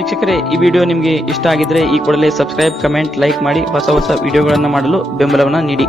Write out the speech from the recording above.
ವೀಕ್ಷಕರೇ, ಈ ವಿಡಿಯೋ ನಿಮಗೆ ಇಷ್ಟ ಆಗಿದ್ರೆ ಈ ಕೂಡಲೇ ಸಬ್ಸ್ಕ್ರೈಬ್, ಕಮೆಂಟ್, ಲೈಕ್ ಮಾಡಿ ಹೊಸ ವಿಡಿಯೋಗಳನ್ನು ಮಾಡಲು ಬೆಂಬಲವನ್ನ ನೀಡಿ.